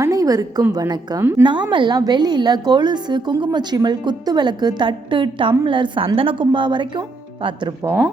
அனைவருக்கும் வணக்கம். நாமெல்லாம் வெளியில கொலுசு, குங்குமச்சிமிழ், குத்துவிளக்கு, தட்டு, டம்ளர், சந்தன கும்பா வரைக்கும் பார்த்துருப்போம்.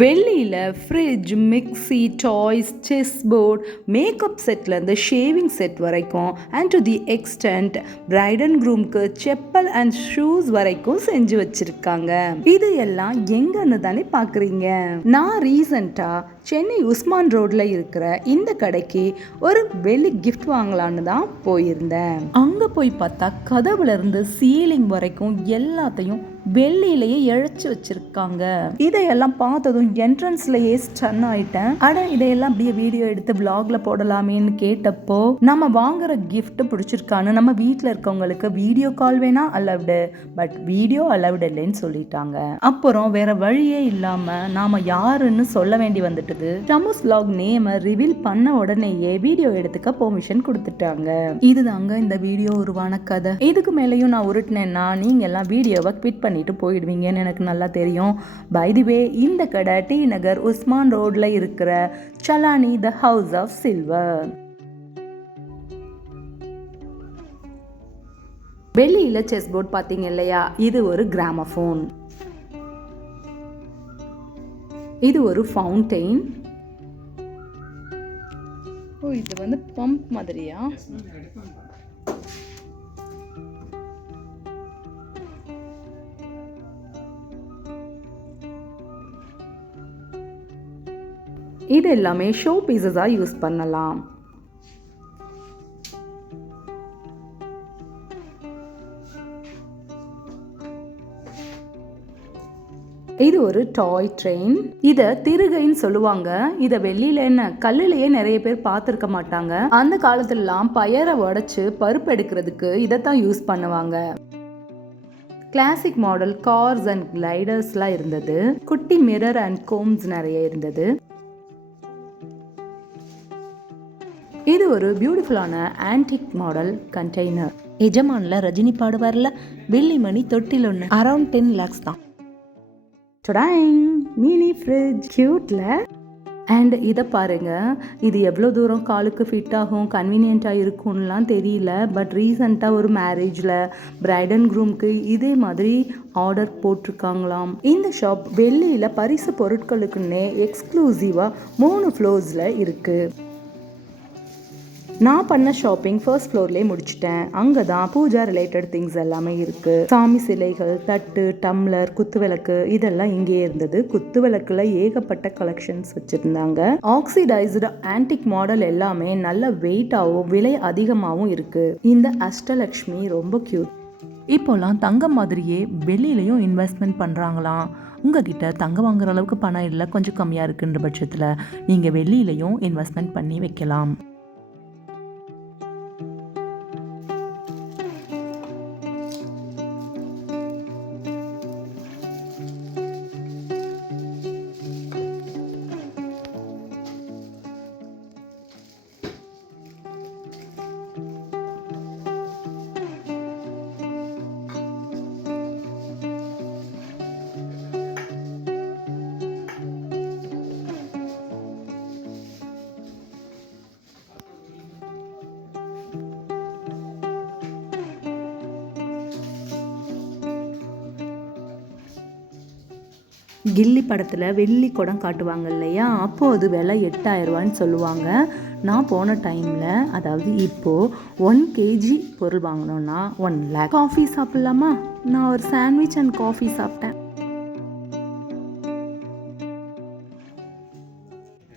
வெள்ளியில் fridge, mixie, toys, chess board, makeup செட்லேருந்து ஷேவிங் செட் வரைக்கும் and to the extent bride and க்ரூம்க்கு செப்பல் அண்ட் ஷூஸ் வரைக்கும் செஞ்சு வச்சுருக்காங்க. இது எல்லாம் எங்கன்னு தானே பார்க்குறீங்க. நான் ரீசண்டாக சென்னை உஸ்மான் ரோடில் இருக்கிற இந்த கடைக்கு ஒரு வெள்ளி கிஃப்ட் வாங்கலான்னு தான் போயிருந்தேன். அங்கே போய் பார்த்தா கதவுலேருந்து சீலிங் வரைக்கும் எல்லாத்தையும் வெள்ளியிலேயே இழைச்சி வச்சிருக்காங்க. இதையெல்லாம் பார்த்ததும் என்ட்ரன்ஸ்லயே ஸ்டன் ஆயிட்டேன். இதையெல்லாம் அப்படியே வீடியோ எடுத்து vlogல போடலாமேன்னு கேட்டப்போ நம்ம வாங்குற கிஃப்ட் பிடிச்சிருக்கான்னு நம்ம வீட்டில் இருக்கவங்களுக்கு வீடியோ கால் வேணா அலவுடு, பட் வீடியோ அலவுடு இல்லைன்னு சொல்லிட்டாங்க. அப்புறம் வேற வழியே இல்லாம நாம யாருன்னு சொல்ல வேண்டி வந்துட்டது. டமுஸ் vlog நேம ரிவீல் பண்ண உடனேயே வீடியோ எடுத்துக்க பெர்மிஷன் கொடுத்துட்டாங்க. இதுதாங்க இந்த வீடியோ உருவான கதை. இதுக்கு மேலேயும் நான் உருட்டினேன்னா நீங்க எல்லாம் வீடியோவை குவிட் பண்ணிட்டு போயிடுவீங்கன்னு எனக்கு நல்லா தெரியும். பை தி வே, இந்த கடை டி நகர் உஸ்மான் ரோட்ல இருக்கிற Salani the house of silver. வெள்ளியில செஸ் போர்ட் பார்த்தீங்க இல்லையா, இது ஒரு கிராமபோன், இது ஒரு ஃபவுண்டைன். ஓ, இது வந்து பம்ப் மாதிரியா? இது எல்லாமே ஷோ பீசஸாக யூஸ் பண்ணலாம். இது ஒரு டாய் ட்ரெயின். இதை திருகைன்னு சொல்லுவாங்க. இதை வெள்ளியில என்ன கல்லுலயே நிறைய பேர் பார்த்துருக்க மாட்டாங்க. அந்த காலத்துலலாம் பயரை உடைச்சு பருப்பு எடுக்கிறதுக்கு இதைத்தான் யூஸ் பண்ணுவாங்க. கிளாசிக் மாடல் கார்ஸ் அண்ட் கிளைடர்ஸ்லாம் இருந்தது. குட்டி மிரர் அண்ட் கோம்ஸ் நிறைய இருந்தது. இது ஒரு பியூட்டிஃபுல்லான ஆன்டிக் மாடல் கண்டெய்னர். எஜமான்ல ரஜினி பாடுவார்ல, வெள்ளிமணி தொட்டில் ஒன்று, அரௌண்ட் 10 lakhs தான். மினி ஃப்ரிட்ஜ், கியூட்ல. அண்ட் இதை பாருங்க, இது எவ்வளோ தூரம் காலுக்கு ஃபிட் ஆகும், கன்வீனியண்ட்டாக இருக்கும்லாம் தெரியல. பட் ரீசெண்டாக ஒரு மேரேஜில் பிரைட் அண்ட் க்ரூம்க்கு இதே மாதிரி ஆர்டர் போட்டிருக்காங்களாம். இந்த ஷாப் வெள்ளியில் பரிசு பொருட்களுக்குன்னே எக்ஸ்க்ளூசிவாக 3 ஃப்ளோர்ஸில் இருக்குது. நான் பண்ண ஷாப்பிங் ஃபர்ஸ்ட் ஃப்ளோர்லேயே முடிச்சிட்டேன். அங்கே தான் பூஜா ரிலேட்டட் திங்ஸ் எல்லாமே இருக்குது. சாமி சிலைகள், தட்டு, டம்ளர், குத்துவிளக்கு இதெல்லாம் இங்கே இருந்தது. குத்துவிளக்குல ஏகப்பட்ட கலெக்ஷன்ஸ் வச்சுருந்தாங்க. ஆக்சிடைஸ்டு ஆன்டிக் மாடல் எல்லாமே நல்ல வெயிட்டாகவும் விலை அதிகமாகவும் இருக்குது. இந்த அஷ்டலக்ஷ்மி ரொம்ப க்யூட். இப்போலாம் தங்கம் மாதிரியே வெள்ளியிலையும் இன்வெஸ்ட்மெண்ட் பண்ணுறாங்களாம். உங்ககிட்ட தங்கம் வாங்குற அளவுக்கு பணம் இல்லை, கொஞ்சம் கம்மியாக இருக்குன்ற பட்சத்தில் நீங்கள் வெள்ளியிலையும் இன்வெஸ்ட்மெண்ட் பண்ணி வைக்கலாம். கில்லி படத்தில் வெள்ளி குடம் காட்டுவாங்க இல்லையா, அப்போது அது விலை 8000 ரூபான்னு சொல்லுவாங்க. நான் போன டைமில், அதாவது இப்போது 1 kg பொருள் வாங்கினோன்னா 1 lakh. காஃபி சாப்பிட்லாமா? நான் ஒரு சாண்ட்விச் அண்ட் காஃபி சாப்பிட்டேன்.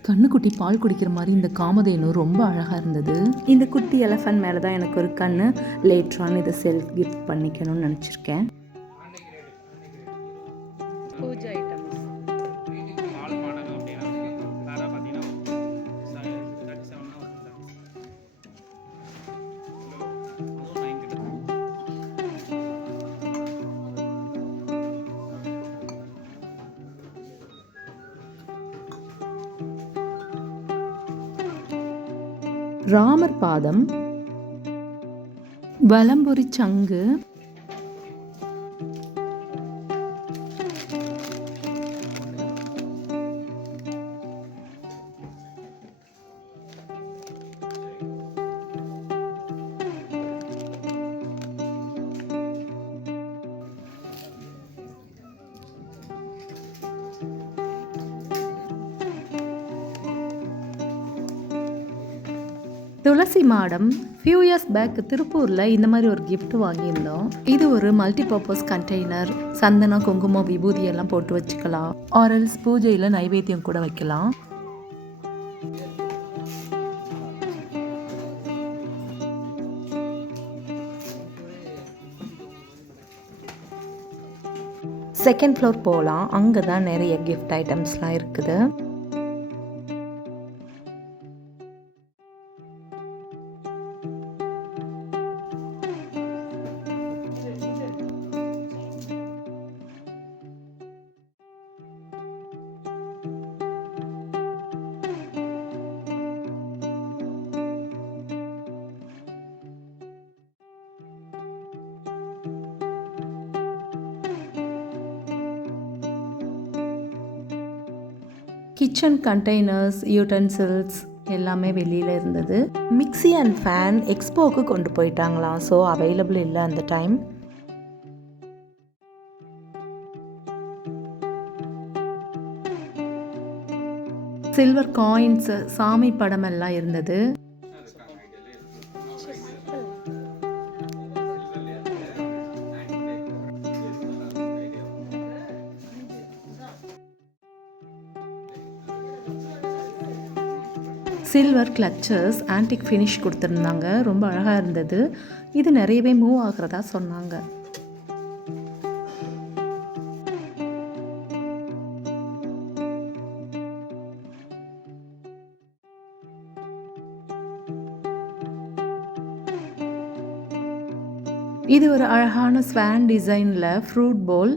கண்ணுக்குட்டி பால் குடிக்கிற மாதிரி இந்த காமதேனு ரொம்ப அழகாக இருந்தது. இந்த குட்டி எலஃபண்ட் மேலே தான் எனக்கு ஒரு கண்ணு. லேட்ரான் இதை செல்ஃப் கிஃப்ட் பண்ணிக்கணும்னு நினச்சிருக்கேன். பூஜை ஐட்டம் ராமர் பாதம், வலம்புரி சங்கு, துளசி மாடம் ஃபியூ இயர்ஸ் பேக் திருப்பூரில் இந்த மாதிரி ஒரு gift வாங்கியிருந்தோம். இது ஒரு மல்டிபர்பஸ் கண்டெய்னர். சந்தனம், குங்குமம், விபூதி எல்லாம் போட்டு வச்சுக்கலாம். ஆரல்ஸ் பூஜையில் நைவேத்தியம் கூட வைக்கலாம். செகண்ட் ஃப்ளோர் போகலாம். அங்கே தான் நிறைய கிஃப்ட் ஐட்டம்ஸ்லாம் இருக்குது. கிச்சன் கண்டெய்னர்ஸ், யூட்டன்சில்ஸ் எல்லாமே வெளியில் இருந்தது. மிக்ஸி அண்ட் ஃபேன் எக்ஸ்போவுக்கு கொண்டு போயிட்டாங்களாம். ஸோ அவைலபிள் இல்லை அந்த டைம். சில்வர் காயின்ஸ், சாமி படம் எல்லாம் இருந்தது. சில்வர் கிளச்சர்ஸ் ஆன்டிக் ஃபினிஷ் கொடுத்துருந்தாங்க. ரொம்ப அழகாக இருந்தது. இது நிறையவே மூவ் ஆகிறதா சொன்னாங்க. இது ஒரு அழகான ஸ்வான் டிசைனில் ஃப்ரூட் போல்.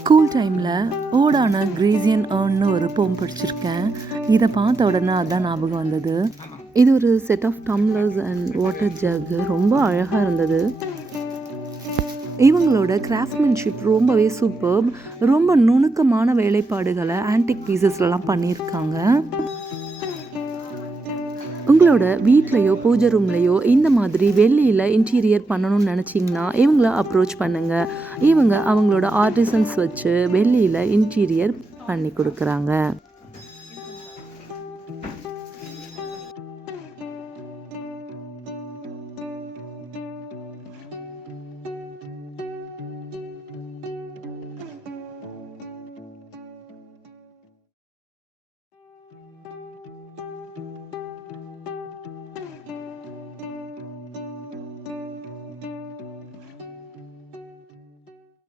ஸ்கூல் டைமில் ஓடான கிரேசியன் ஏர்ன்னு ஒரு போம் படிச்சிருக்கேன். இதை பார்த்த உடனே அதுதான் ஞாபகம் வந்தது. இது ஒரு set of tumblers and water jug. ரொம்ப அழகாக இருந்தது. இவங்களோட கிராஃப்ட்மேன்ஷிப் ரொம்பவே சூப்பர்ப். ரொம்ப நுணுக்கமான வேலைப்பாடுகளை ஆன்டிக் பீசஸ்லாம் பண்ணியிருக்காங்க. உங்களோட வீட்லையோ பூஜை ரூம்லையோ இந்த மாதிரி வெள்ளியில் இன்டீரியர் பண்ணணும்னு நினச்சிங்கன்னா இவங்கள அப்ரோச் பண்ணுங்கள். இவங்க அவங்களோட ஆர்டிசன்ஸ் வச்சு வெள்ளியில் இன்டீரியர் பண்ணி கொடுக்குறாங்க.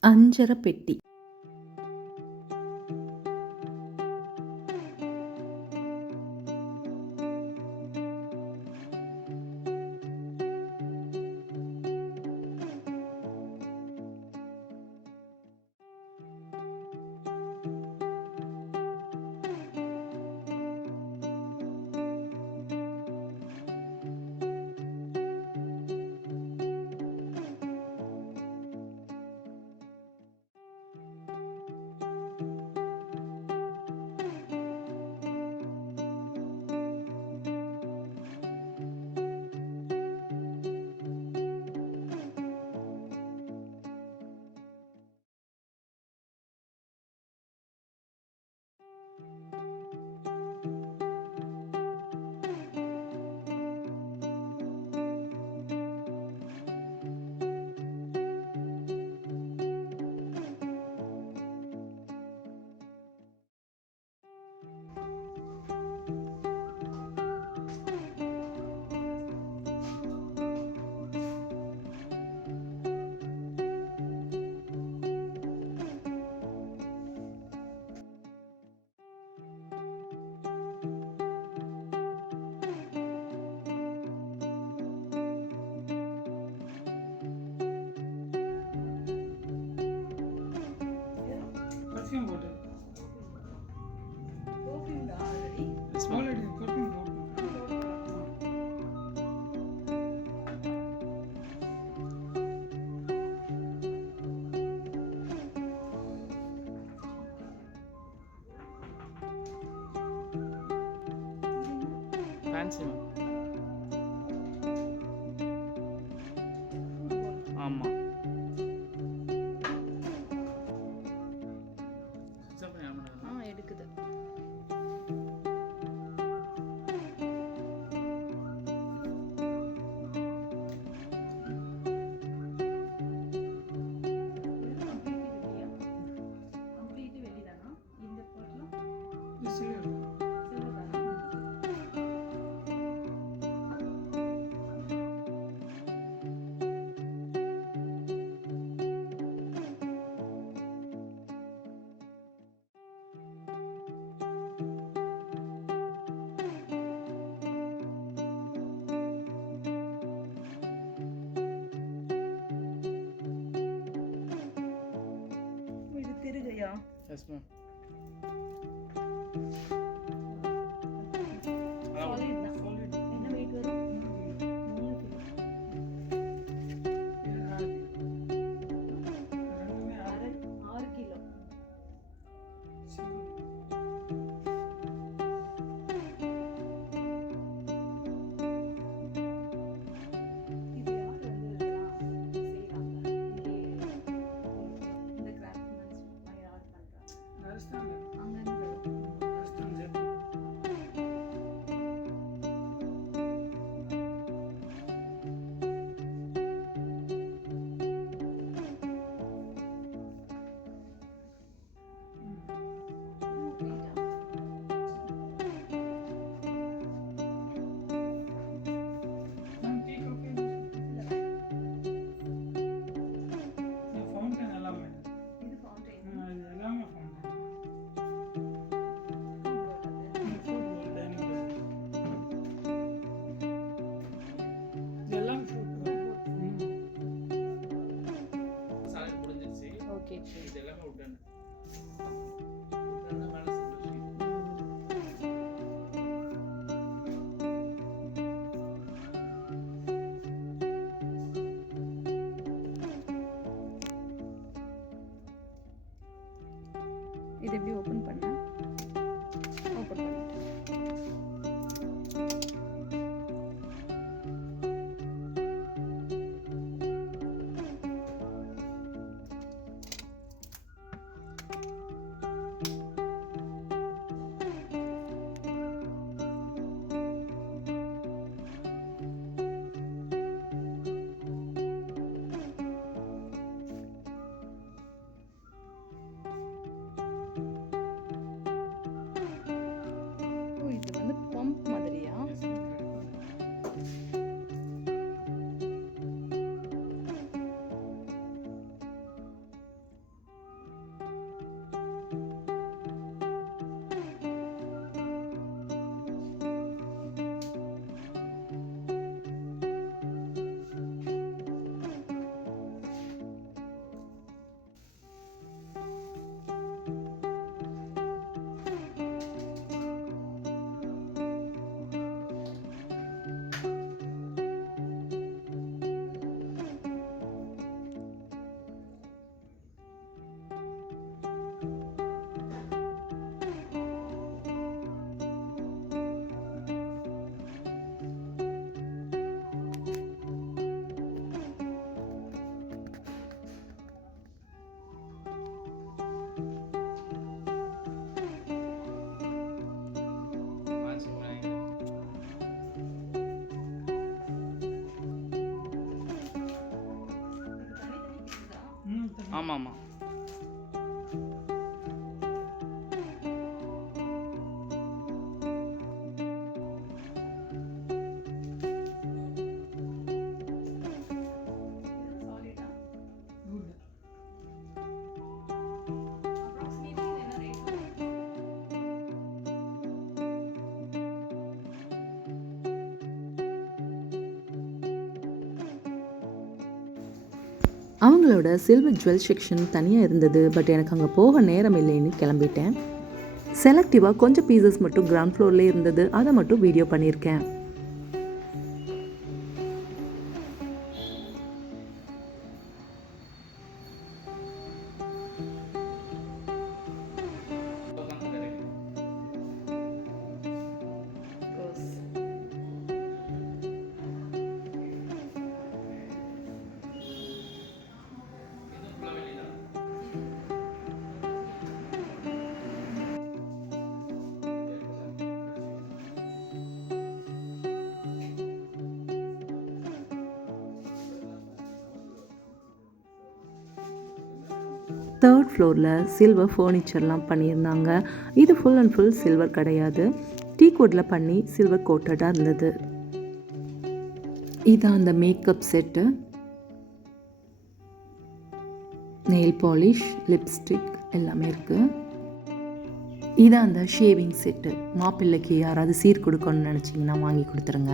அஞ்சரை பெட்டி. perfume bottle. Perfume da already. Already perfume bottle. Fancy ஆமாம் எடுக்குது. கம்ப்ளீட் வெளிதானா இந்த பாட்டில்? This year. இது திருகையா? Yes ma'am. Solid தான். Solid. என்ன weight வரும்? 3 கிலோ. ரெண்டுமே 6 கிலோ. இது யார் வந்து இதெல்லாம் செய்றாங்க? இந்த கிராஃப்ட்மேன்ஸ் யார் பண்றாங்க? Rajasthan. அங்க இருந்து வரும். Rajasthan Jaipur. Ma'am, tea, coffee. இந்த fountain எல்லாமே. இது ஃபவுண்டைன். இது எல்லாமே fountain. Food bowl, dining table. இது எல்லாம் food bowl. சாலைட் முடிஞ்சிருச்சு. ஓகே. இது எல்லாமே உட்டன் மேலே சிங்கிள் ஷீட். இது எப்படி ஓபன் பண்ண? ஓபன் பண்ணிட்டேன். ஓ, இது வந்து பம்ப் மாதிரியா? Yes ma'am. ஃபேன்சி விநாயகர். இது தனித்தனி பீஸா? ஆமாம் ஆமாம். இது சாலிடா? Good. அப்ராக்ஸிமேட்லி இது என்ன ரேட் வரும்? அவங்களோட சில்வர் ஜுவல் செக்ஷன் தனியாக இருந்தது. பட் எனக்கு அங்கே போக நேரம் இல்லைன்னு கிளம்பிட்டேன். செலக்டிவாக கொஞ்சம் பீசஸ் மட்டும் கிரவுண்ட் ஃப்ளோர்லேயே இருந்தது. அதை மட்டும் வீடியோ பண்ணியிருக்கேன். தேர்ட் ஃப்ளோரில் சில்வர் ஃபர்னிச்சர்லாம் பண்ணியிருந்தாங்க. இது ஃபுல் அண்ட் ஃபுல் சில்வர் கிடையாது, டீக்வுட்டில் பண்ணி சில்வர் கோட்டடாக இருந்தது. இதான் அந்த makeup set, nail polish, lipstick எல்லாமே இருக்குது. இதான் அந்த ஷேவிங் செட்டு. மாப்பிள்ளைக்கு யாராவது சீர் கொடுக்கணும்னு நினச்சிங்கன்னா வாங்கி கொடுத்துருங்க.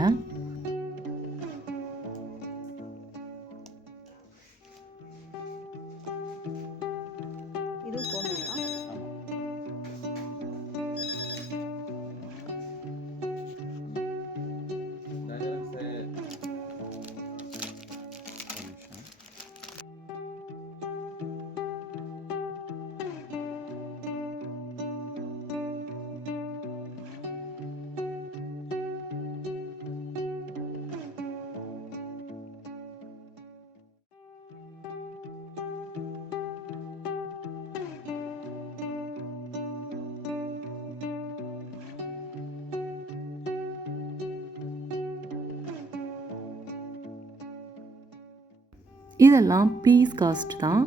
இதெல்லாம் பீஸ் காஸ்ட் தான்,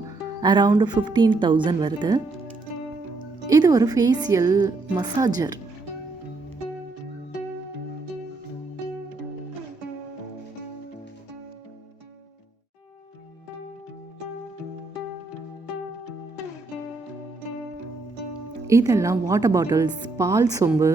அரவுண்டு 15,000 வருது. இது ஒரு ஃபேஷியல் மசாஜர். இதெல்லாம் வாட்டர் பாட்டில்ஸ், பால் சொம்பு,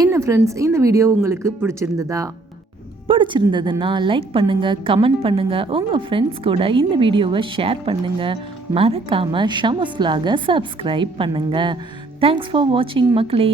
என்ன ஃப்ரெண்ட்ஸ், இந்த வீடியோ உங்களுக்கு பிடிச்சிருந்ததுன்னா லைக் பண்ணுங்கள், கமெண்ட் பண்ணுங்கள், உங்கள் ஃப்ரெண்ட்ஸ் கூட இந்த வீடியோவை ஷேர் பண்ணுங்கள். மறக்காமல் ஷமஸ் vlog சப்ஸ்கிரைப் பண்ணுங்கள். தேங்க்ஸ் ஃபார் வாட்சிங் மக்களே.